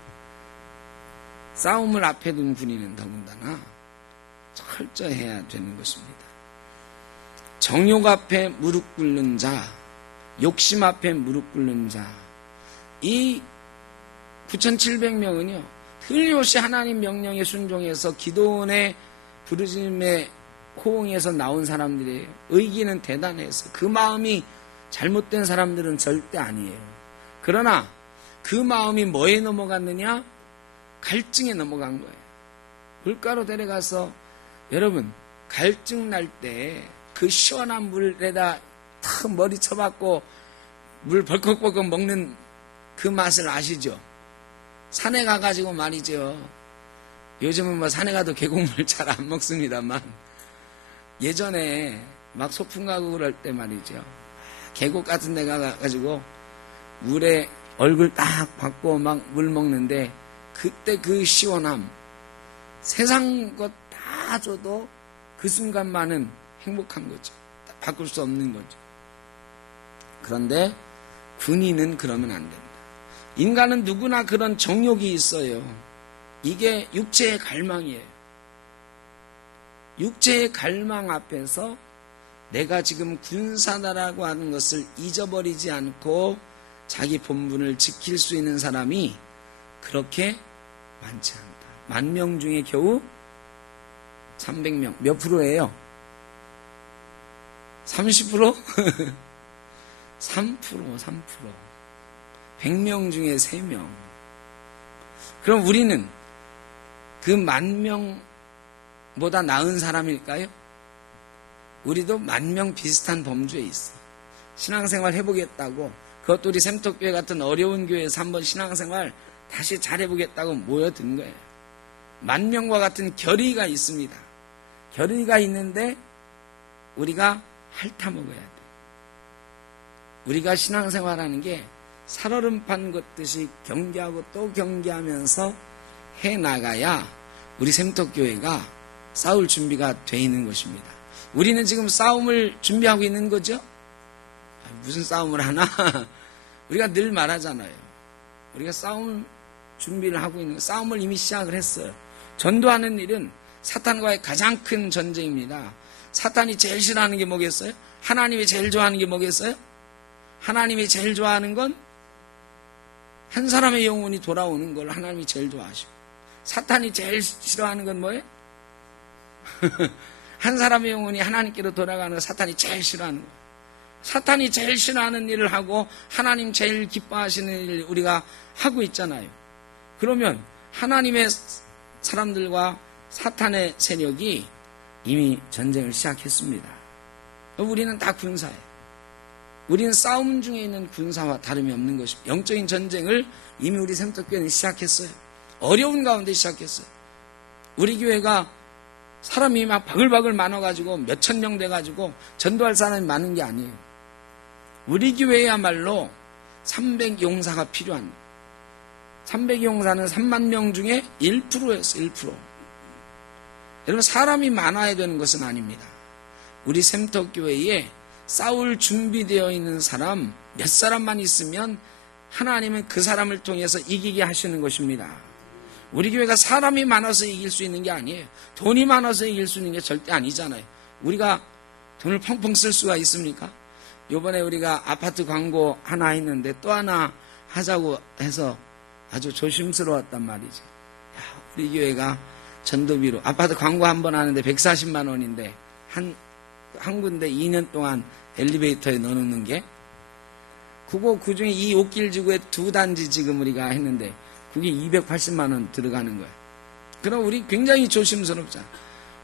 싸움을 앞에 둔 군인은 더군다나 철저해야 되는 것입니다. 정욕 앞에 무릎 꿇는 자, 욕심 앞에 무릎 꿇는 자, 이 9,700명은요 틀림없이 하나님 명령에 순종해서 기도원의 부르짖음에 호응해서 나온 사람들이에요. 의기는 대단해서 그 마음이 잘못된 사람들은 절대 아니에요. 그러나 그 마음이 뭐에 넘어갔느냐? 갈증에 넘어간 거예요. 물가로 데려가서 여러분 갈증 날 때 그 시원한 물에다 탁 머리 쳐박고 물 벌컥벌컥 먹는 그 맛을 아시죠? 산에 가가지고 말이죠. 요즘은 뭐 산에 가도 계곡물 잘 안 먹습니다만 예전에 막 소풍 가고 그럴 때 말이죠. 계곡 같은 데 가가지고 물에 얼굴 딱 받고 막 물 먹는데 그때 그 시원함, 세상 것 다 줘도 그 순간만은 행복한 거죠. 바꿀 수 없는 거죠. 그런데 군인은 그러면 안 된다. 인간은 누구나 그런 정욕이 있어요. 이게 육체의 갈망이에요. 육체의 갈망 앞에서 내가 지금 군사다라고 하는 것을 잊어버리지 않고 자기 본분을 지킬 수 있는 사람이 그렇게 많지 않다. 10,000명 중에 겨우 300명. 몇 프로예요? 30%? 3%. 100명 중에 3명. 그럼 우리는 그 10,000명보다 나은 사람일까요? 우리도 10,000명 비슷한 범주에 있어. 신앙생활 해보겠다고, 그것도 우리 샘터교회 같은 어려운 교회에서 한번 신앙생활 다시 잘해보겠다고 모여든 거예요. 10,000명과 같은 결의가 있습니다. 결의가 있는데 우리가 핥아먹어야 돼. 우리가 신앙생활하는 게 살얼음판 걷듯이 경계하고 또 경계하면서 해나가야 우리 샘터교회가 싸울 준비가 돼 있는 것입니다. 우리는 지금 싸움을 준비하고 있는 거죠? 무슨 싸움을 하나? 우리가 늘 말하잖아요. 우리가 싸움 준비를 하고 있는, 싸움을 이미 시작을 했어요. 전도하는 일은 사탄과의 가장 큰 전쟁입니다. 사탄이 제일 싫어하는 게 뭐겠어요? 하나님이 제일 좋아하는 게 뭐겠어요? 하나님이 제일 좋아하는 건 한 사람의 영혼이 돌아오는 걸 하나님이 제일 좋아하시고, 사탄이 제일 싫어하는 건 뭐예요? 한 사람의 영혼이 하나님께로 돌아가는 걸 사탄이 제일 싫어하는 거예요. 사탄이 제일 싫어하는 일을 하고 하나님 제일 기뻐하시는 일을 우리가 하고 있잖아요. 그러면 하나님의 사람들과 사탄의 세력이 이미 전쟁을 시작했습니다. 우리는 다 군사예요. 우리는 싸움 중에 있는 군사와 다름이 없는 것입니다. 영적인 전쟁을 이미 우리 샘터교회는 시작했어요. 어려운 가운데 시작했어요. 우리 교회가 사람이 막 바글바글 많아가지고 몇천 명 돼가지고 전도할 사람이 많은 게 아니에요. 우리 교회야말로 300용사가 필요합니다. 300용사는 3만 명 중에 1%였어요. 1%. 여러분, 사람이 많아야 되는 것은 아닙니다. 우리 샘터교회에 싸울 준비되어 있는 사람 몇 사람만 있으면 하나님은 그 사람을 통해서 이기게 하시는 것입니다. 우리 교회가 사람이 많아서 이길 수 있는 게 아니에요. 돈이 많아서 이길 수 있는 게 절대 아니잖아요. 우리가 돈을 펑펑 쓸 수가 있습니까? 이번에 우리가 아파트 광고 하나 했는데 또 하나 하자고 해서 아주 조심스러웠단 말이죠. 우리 교회가 전도비로 아파트 광고 한 번 하는데 140만 원인데 한 군데 2년 동안 엘리베이터에 넣어놓는 게 그 중에 이 옥길 지구에 2단지 지금 우리가 했는데 그게 280만 원 들어가는 거예요. 그럼 우리 굉장히 조심스럽잖아.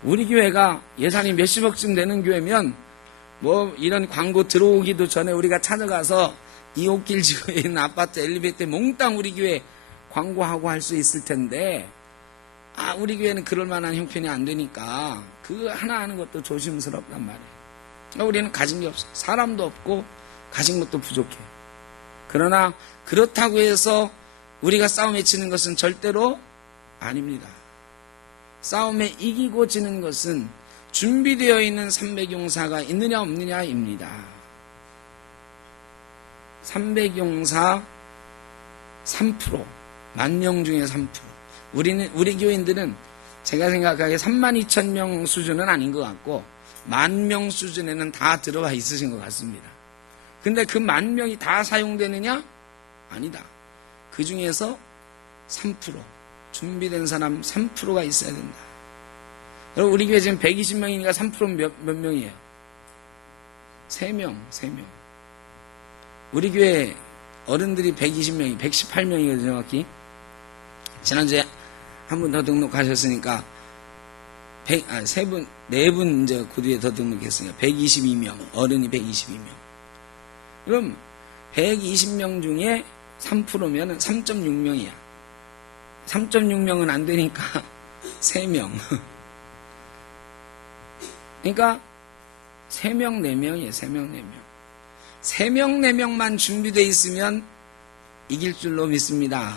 우리 교회가 예산이 몇십억쯤 되는 교회면 뭐 이런 광고 들어오기도 전에 우리가 찾아가서 이 옥길 지구에 있는 아파트 엘리베이터에 몽땅 우리 교회 광고하고 할 수 있을 텐데 우리 교회는 그럴 만한 형편이 안 되니까 그 하나 하는 것도 조심스럽단 말이에요. 우리는 가진 게 없어. 사람도 없고 가진 것도 부족해. 그러나 그렇다고 해서 우리가 싸움에 지는 것은 절대로 아닙니다. 싸움에 이기고 지는 것은 준비되어 있는 300용사가 있느냐 없느냐입니다. 300용사 3%, 10,000명 중에 3%. 우리 교인들은 제가 생각하기에 32,000명 수준은 아닌 것 같고 10,000명 수준에는 다 들어와 있으신 것 같습니다. 근데 그 10,000명이 다 사용되느냐? 아니다. 그 중에서 3%, 준비된 사람 3%가 있어야 된다. 여러분, 우리 교회 지금 120명이니까 3%는 몇 명이에요? 3명. 우리 교회 어른들이 120명이, 118명이거든요, 정확히. 지난주에 한 분 더 등록하셨으니까, 4분 이제 그 뒤에 더 등록했으니까, 122명, 어른이 122명. 그럼, 120명 중에 3%면 3.6명이야. 3.6명은 안 되니까, 3명. 그러니까 3명, 4명이에요. 3명, 4명. 3명, 4명만 준비되어 있으면 이길 줄로 믿습니다.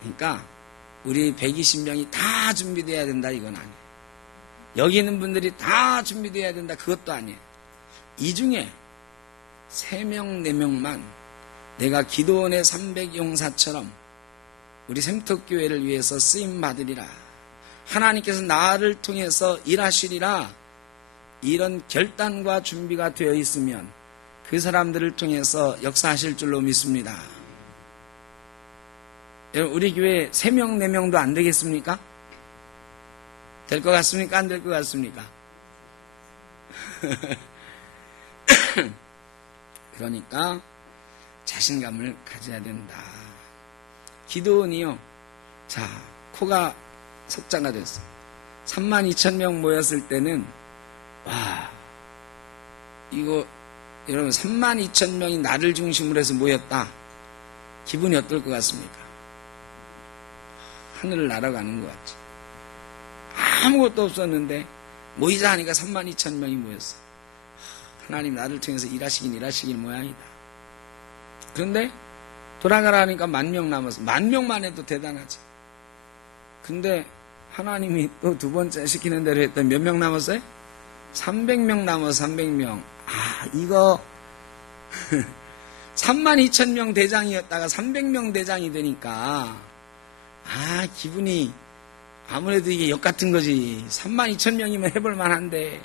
그러니까 우리 120명이 다 준비되어야 된다 이건 아니에요. 여기 있는 분들이 다 준비되어야 된다 그것도 아니에요. 이 중에 3명, 4명만 내가 기도원의 300용사처럼 우리 샘터교회를 위해서 쓰임받으리라. 하나님께서 나를 통해서 일하시리라. 이런 결단과 준비가 되어 있으면 그 사람들을 통해서 역사하실 줄로 믿습니다. 여러분, 우리 교회 3명, 4명도 안 되겠습니까? 될 것 같습니까? 안 될 것 같습니까? 그러니까 자신감을 가져야 된다. 기도원이요. 자, 코가 석자가 됐어. 32,000명 모였을 때는 와, 이거 여러분 32,000명이 나를 중심으로 해서 모였다. 기분이 어떨 것 같습니까? 하늘을 날아가는 것 같지. 아무것도 없었는데 모이자 하니까 32,000명이 모였어. 하나님 나를 통해서 일하시긴 모양이다. 그런데 돌아가라 하니까 10,000명 남았어. 10,000만 해도 대단하지. 근데 하나님이 또 두 번째 시키는 대로 했더니 몇 명 남았어요? 300명 남았어. 300명. 이거 32,000명 대장이었다가 300명 대장이 되니까 기분이 아무래도 이게 역 같은 거지. 32,000명이면 해볼 만한데.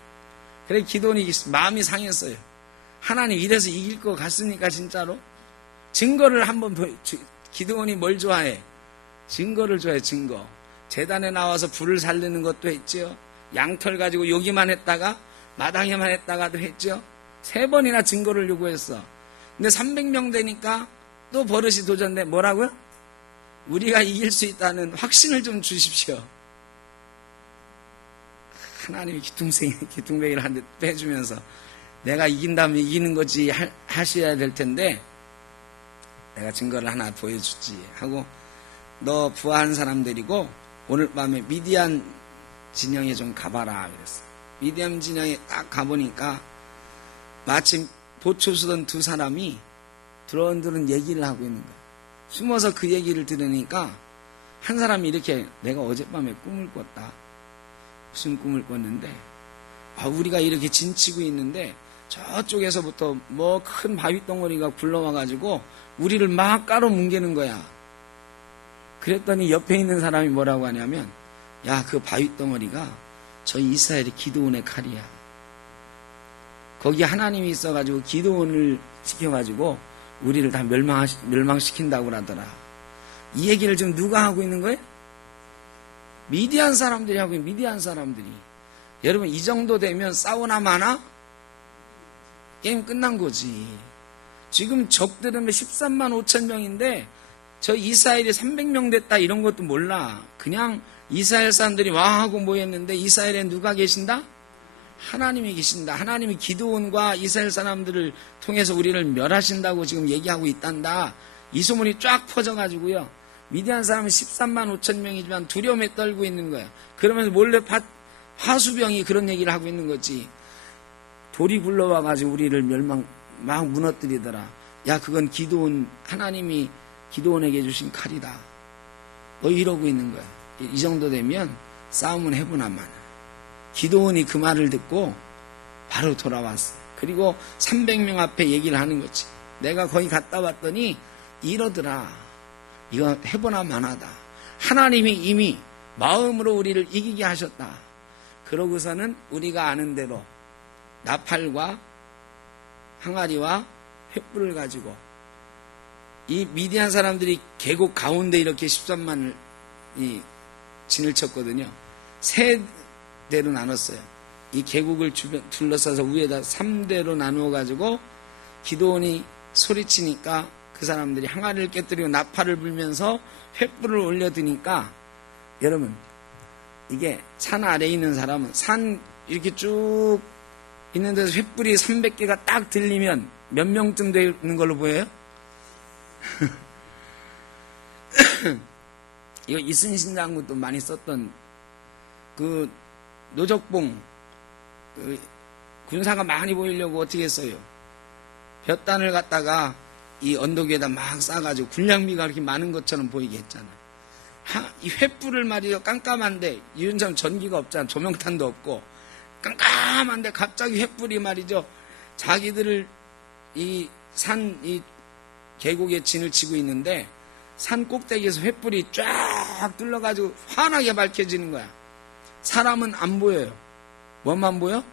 그래 기도원이 마음이 상했어요. 하나님 이래서 이길 것 같습니까 진짜로? 증거를 한번 기도원이 뭘 좋아해? 증거를 좋아해. 증거. 제단에 나와서 불을 살리는 것도 했죠. 양털 가지고 여기만 했다가 마당에만 했다가도 했죠. 3번이나 증거를 요구했어. 근데 300명 되니까 또 버릇이 도전돼. 뭐라고요? 우리가 이길 수 있다는 확신을 좀 주십시오. 하나님이 기둥뱅이를 한 대 빼주면서 내가 이긴다면 이기는 거지 하셔야 될 텐데 내가 증거를 하나 보여주지 하고 너 부하한 사람들이고 오늘 밤에 미디안 진영에 좀 가봐라 그랬어. 미디안 진영에 딱 가보니까 마침 보초 쓰던 두 사람이 드런드런 얘기를 하고 있는 거야. 숨어서 그 얘기를 들으니까 한 사람이 이렇게 내가 어젯밤에 꿈을 꿨다. 무슨 꿈을 꿨는데 우리가 이렇게 진치고 있는데 저쪽에서부터 뭐 큰 바위 덩어리가 굴러와가지고 우리를 막 깔아뭉개는 거야. 그랬더니 옆에 있는 사람이 뭐라고 하냐면 야, 그 바위 덩어리가 저 이스라엘의 기드온의 칼이야. 거기 하나님이 있어가지고 기드온을 시켜가지고 우리를 다 멸망시킨다고 하더라. 이 얘기를 지금 누가 하고 있는 거예요? 미디안 사람들이 하고 있는 미디안 사람들이. 여러분 이 정도 되면 싸우나 마나? 게임 끝난 거지. 지금 적들은 13만 5천 명인데 저 이스라엘이 300명 됐다 이런 것도 몰라. 그냥 이스라엘 사람들이 와 하고 모였는데 이스라엘에 누가 계신다? 하나님이 계신다. 하나님이 기드온과 이스라엘 사람들을 통해서 우리를 멸하신다고 지금 얘기하고 있단다. 이 소문이 쫙 퍼져가지고요. 미디안 사람은 13만 5천 명이지만 두려움에 떨고 있는 거야. 그러면서 몰래 화수병이 그런 얘기를 하고 있는 거지. 돌이 굴러와가지고 우리를 막 무너뜨리더라. 야, 그건 하나님이 기드온에게 주신 칼이다. 뭐 이러고 있는 거야. 이 정도 되면 싸움은 해보나 마나. 기드온이 그 말을 듣고 바로 돌아왔어. 그리고 300명 앞에 얘기를 하는 거지. 내가 거기 갔다 왔더니 이러더라. 이거 해보나 마나다. 하나님이 이미 마음으로 우리를 이기게 하셨다. 그러고서는 우리가 아는 대로 나팔과 항아리와 횃불을 가지고 이 미디안 사람들이 계곡 가운데 이렇게 13만을 진을 쳤거든요. 세 대로 나눴어요. 이 계곡을 둘러싸서 위에다 3대로 나누어 가지고 기드온이 소리치니까 그 사람들이 항아리를 깨뜨리고 나팔을 불면서 횃불을 올려드니까, 여러분, 이게 산 아래에 있는 사람은 산 이렇게 쭉 있는 데서 횃불이 300개가 딱 들리면 몇 명쯤 되는 걸로 보여요? 이거 이순신 장군도 많이 썼던 그 노적봉, 군사가 많이 보이려고 어떻게 했어요? 볕단을 갖다가 이 언덕 위에다 막 싸가지고 군량미가 그렇게 많은 것처럼 보이게 했잖아. 이 횃불을 말이죠. 깜깜한데, 이런처럼 전기가 없잖아. 조명탄도 없고. 깜깜한데 갑자기 횃불이 말이죠. 자기들을 이 계곡에 진을 치고 있는데, 산 꼭대기에서 횃불이 쫙 둘러가지고 환하게 밝혀지는 거야. 사람은 안 보여요. 뭐만 보여?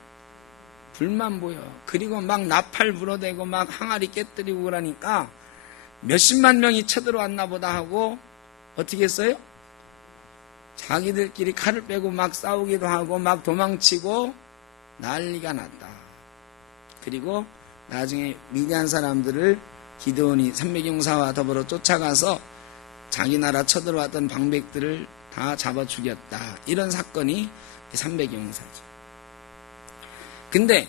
불만 보여. 그리고 막 나팔 불어대고 막 항아리 깨뜨리고 그러니까 몇십만 명이 쳐들어왔나 보다 하고 어떻게 했어요? 자기들끼리 칼을 빼고 막 싸우기도 하고 막 도망치고 난리가 났다. 그리고 나중에 미디안 사람들을 기드온이 300용사와 더불어 쫓아가서 자기 나라 쳐들어왔던 방백들을 다 잡아 죽였다. 이런 사건이 300용사죠. 근데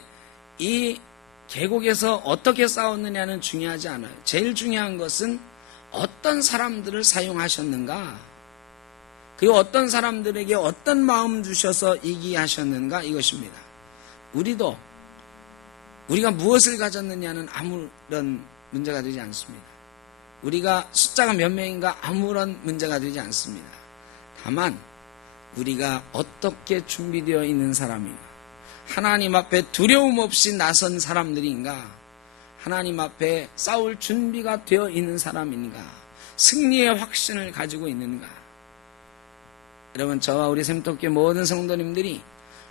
이 계곡에서 어떻게 싸웠느냐는 중요하지 않아요. 제일 중요한 것은 어떤 사람들을 사용하셨는가, 그리고 어떤 사람들에게 어떤 마음 주셔서 이기게 하셨는가, 이것입니다. 우리가 무엇을 가졌느냐는 아무런 문제가 되지 않습니다. 우리가 숫자가 몇 명인가 아무런 문제가 되지 않습니다. 다만 우리가 어떻게 준비되어 있는 사람인가, 하나님 앞에 두려움 없이 나선 사람들인가, 하나님 앞에 싸울 준비가 되어 있는 사람인가, 승리의 확신을 가지고 있는가. 여러분, 저와 우리 샘토교회 모든 성도님들이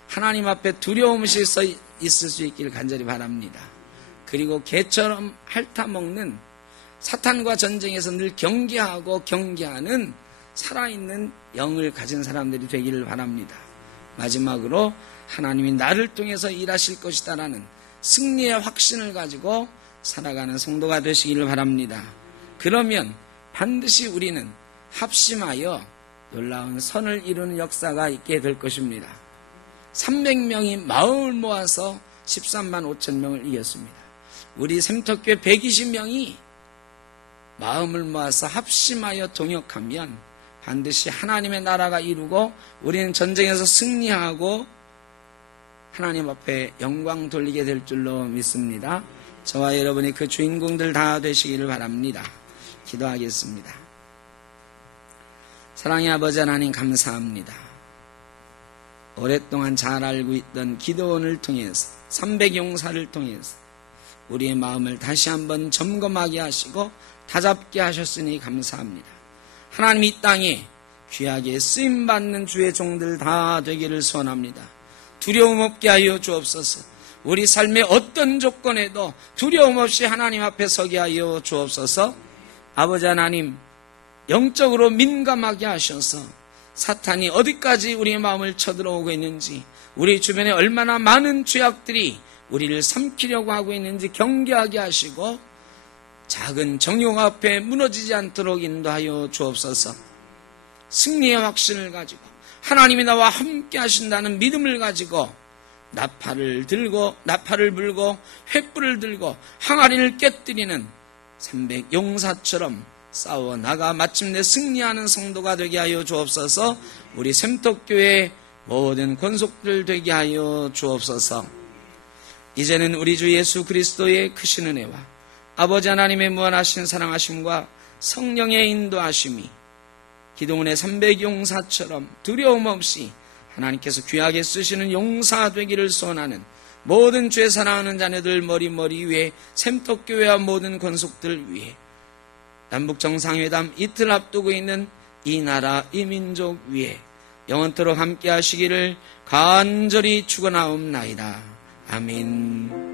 하나님 앞에 두려움 없이 서 있을 수 있기를 간절히 바랍니다. 그리고 개처럼 핥아먹는 사탄과 전쟁에서 늘 경계하는 살아있는 영을 가진 사람들이 되기를 바랍니다. 마지막으로 하나님이 나를 통해서 일하실 것이다라는 승리의 확신을 가지고 살아가는 성도가 되시기를 바랍니다. 그러면 반드시 우리는 합심하여 놀라운 선을 이루는 역사가 있게 될 것입니다. 300명이 마음을 모아서 13만 5천 명을 이겼습니다. 우리 샘터교회 120명이 마음을 모아서 합심하여 동역하면 반드시 하나님의 나라가 이루고 우리는 전쟁에서 승리하고 하나님 앞에 영광 돌리게 될 줄로 믿습니다. 저와 여러분이 그 주인공들 다 되시기를 바랍니다. 기도하겠습니다. 사랑의 아버지 하나님, 감사합니다. 오랫동안 잘 알고 있던 기드온을 통해서, 300용사를 통해서 우리의 마음을 다시 한번 점검하게 하시고 다잡게 하셨으니 감사합니다. 하나님, 이 땅에 귀하게 쓰임받는 주의 종들 다 되기를 소원합니다. 두려움 없게 하여 주옵소서. 우리 삶의 어떤 조건에도 두려움 없이 하나님 앞에 서게 하여 주옵소서. 아버지 하나님, 영적으로 민감하게 하셔서 사탄이 어디까지 우리의 마음을 쳐들어오고 있는지, 우리 주변에 얼마나 많은 죄악들이 우리를 삼키려고 하고 있는지 경계하게 하시고 작은 정욕 앞에 무너지지 않도록 인도하여 주옵소서. 승리의 확신을 가지고 하나님이 나와 함께 하신다는 믿음을 가지고 나팔을 불고 횃불을 들고 항아리를 깨뜨리는 300용사처럼 싸워 나가 마침내 승리하는 성도가 되게 하여 주옵소서. 우리 샘떡교회 모든 권속들 되게 하여 주옵소서. 이제는 우리 주 예수 그리스도의 크신 은혜와 아버지 하나님의 무한하신 사랑하심과 성령의 인도하심이 기도문의 300용사처럼 두려움 없이 하나님께서 귀하게 쓰시는 용사 되기를 소원하는 모든 죄 사랑하는 자녀들 머리 위에 샘떡교회와 모든 권속들 위에 남북정상회담 이틀 앞두고 있는 이 나라 이 민족 위에 영원토록 함께 하시기를 간절히 축원하옵나이다. 아멘.